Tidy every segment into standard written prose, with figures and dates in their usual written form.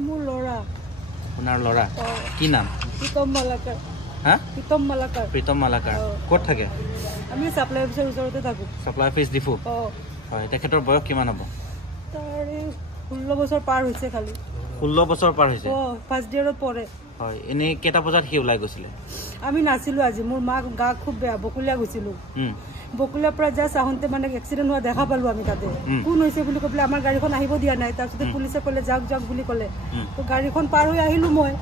মোৰ ল'ৰা আপোনাৰ ল'ৰা কি নাম প্ৰীতম মালাকাৰ হা প্ৰীতম মালাকাৰ ক'ত থাকে আমি সাপ্লাই অফিচৰ ওচৰতে থাকো সাপ্লাই অফিচ ডিপু হয় তেখেতৰ বয়স কিমান হ'ব তাৰ 16 বছৰ পাৰ হৈছে খালি 16 বছৰ পাৰ হৈছে ফাৰ্ষ্ট ইয়াৰত পঢ়ে হয় এনে কেটা বজাত কি ওলাই গৈছিলে আমি নাছিলো আজি মোৰ মা গা খুব বেয়া বকুলিয়া গৈছিলো বকুলিয়াৰ পৰা যা চাহন্তে মানে এক্সিডেন্ট হোৱা দেখা পালো আমি তাতে কোন হৈছে বুলি কবলে আমাৰ গাড়ীখন আহিব দিয়া নাই তাৰপিছত পুলিচে ক'লে যাওক বুলি ক'লে তো গাড়ীখন পাৰ হৈ আহিলো মই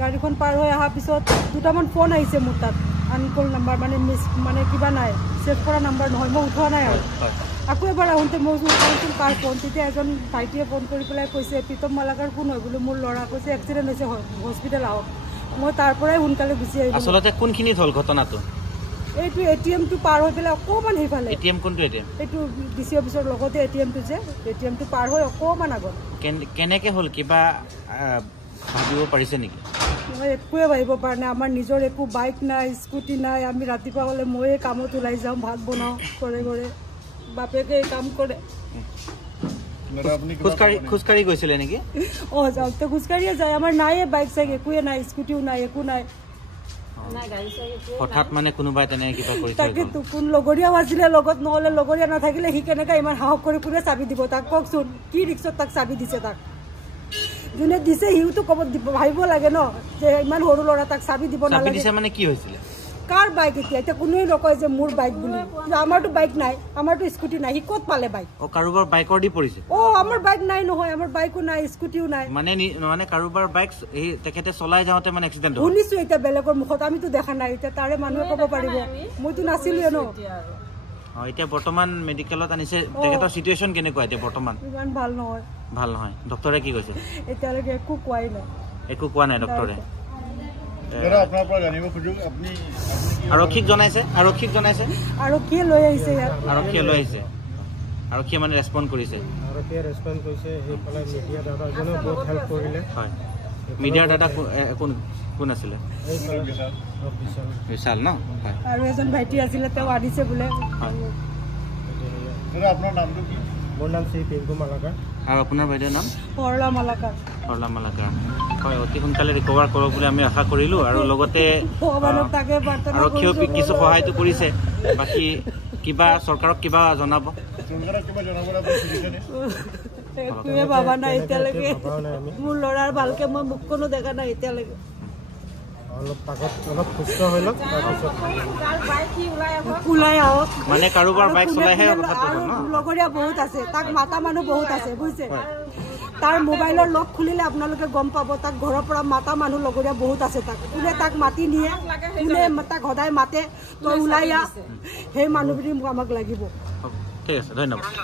গাড়ীখন পাৰ হৈ অহাৰ পিছত দুটামান ফোন আহিছে মোৰ তাত আনকল নাম্বাৰ মানে মিছ মানে কিবা নাই সেভ কৰা নাম্বাৰ নহয় মই উঠোৱা নাই আৰু আকৌ এবাৰ আহোঁতে মই কৈছোঁ কাৰ ফোন তেতিয়া এজন ভাইটিয়ে ফোন কৰি পেলাই কৈছে প্ৰীতম মালাকাৰ কোন হয় বোলো মোৰ ল'ৰা কৈছে এক্সিডেণ্ট হৈছে হস্পিটেল আহক মই তাৰ পৰাই সোনকালে গুচি আহিলোঁ আচলতে কোনখিনিত হ'ল ঘটনাটো এইটো এটিএমটো পাৰ হৈ পেলাই অকণমান সেইফালে এটিএম কোনটো এটিএম এইটো ডিচি অফিচৰ লগতে এটিএমটো যে এটিএমটো পাৰ হৈ অকণমান আগত কেনেকৈ হ'ল কিবা ভাবিব পাৰিছে নেকি মই একোৱে ভাবিব পৰা নাই আমাৰ নিজৰ একো বাইক নাই স্কুটি নাই আমি ৰাতিপুৱা হ'লে ময়ে কামত ওলাই যাওঁ ভাত বনাওঁ ঘৰে ঘৰে বাপেকে কাম কৰে খোজকাঢ়ি গৈছিলে নেকি যাওঁতে খোজকাঢ়িয়ে যায় আমাৰ নাইয়ে বাইক চাইক একোৱে নাই স্কুটিও নাই একো নাই হঠাৎ মানে কোনোবাই তেনে কিবা কৰিছে তাকেতো কোন লগৰীয়াও আছিলে লগত নহ'লে লগৰীয়া নাথাকিলে সি কেনেকৈ ইমান সাহস কৰি কোনে চাবি দিব তাক কওকচোন কি ৰিক্সত তাক চাবি দিছে তাক যোনে দিছে সিওতো ক'ব ভাবিব লাগে ন যে ইমান সৰু ল'ৰা তাক চাবি দিব নালাগে মানে কি হৈছিলে কাৰ বাইক এতিয়া কোনোৱে নকয় যে মোৰ বাইক বুলি আমাৰতো বাইক নাই আমাৰতো স্কুটি নাই সি ক'ত পালে বাইক কাৰোবাৰ বাইকৰ দি পৰিছে আমাৰ বাইক নাই নহয় আমাৰ বাইকো নাই স্কুটিও নাই মানে কাৰোবাৰ বাইক তেখেতে চলাই যাওঁতে মানে এক্সিডেণ্ট শুনিছো এতিয়া বেলেগৰ মুখত আমিতো দেখা নাই এতিয়া তাৰে মানুহে ক'ব পাৰিব মইতো নাছিলোৱে ন এতিয়া বৰ্তমান মেডিকেলত আনিছে তেখেতৰ সিচুৱেশ্যন কেনেকুৱা এতিয়া বৰ্তমান ইমান ভাল নহয় ডক্টৰে কি কৈছে এতিয়ালৈকে একো কোৱা নাই ডক্টৰে আৰক্ষীক জনাইছে আৰক্ষীয়ে লৈ আহিছে আৰক্ষীয়ে মানে ৰেছপণ্ড কৰিছে মিডিয়াৰ দাদা কোন আছিলে বিশাল ন আৰু এজন ভাইটি আছিলে তেওঁ আনিছে বোলে আপোনাৰ নামটো কি মোৰ নাম শ্ৰী পিংকু মালাকাৰ আৰু আপোনাৰ বাইদেউৰ নাম সৰলা মালাকাৰ হয় অতি সোনকালে ৰিকভাৰ কৰক বুলি আমি আশা কৰিলোঁ আৰু লগতে আৰক্ষীয়েও কিছু সহায়টো কৰিছে বাকী কিবা চৰকাৰক কিবা জনাব একোৱে ভাবা নাই এতিয়ালৈকে মোৰ ল'ৰাৰ ভালকে মই মুখখনো দেখা নাই এতিয়ালৈকে অলপ সুস্থ হৈ লওক ওলাই আহক মানে কাৰোবাৰ বাইক চলাইহে লগৰীয়া বহুত আছে তাক মাতা মানুহ বহুত আছে বুজিছে তাৰ মোবাইলৰ লক খুলিলে আপোনালোকে গম পাব তাক ঘৰৰ পৰা মাতা মানুহ লগৰীয়া বহুত আছে তাক কোনে তাক মাতি নিয়ে কোনে তাক সদায় মাতে তই ওলাই আহ সেই মানুহখিনি আমাক লাগিব ঠিক আছে ধন্যবাদ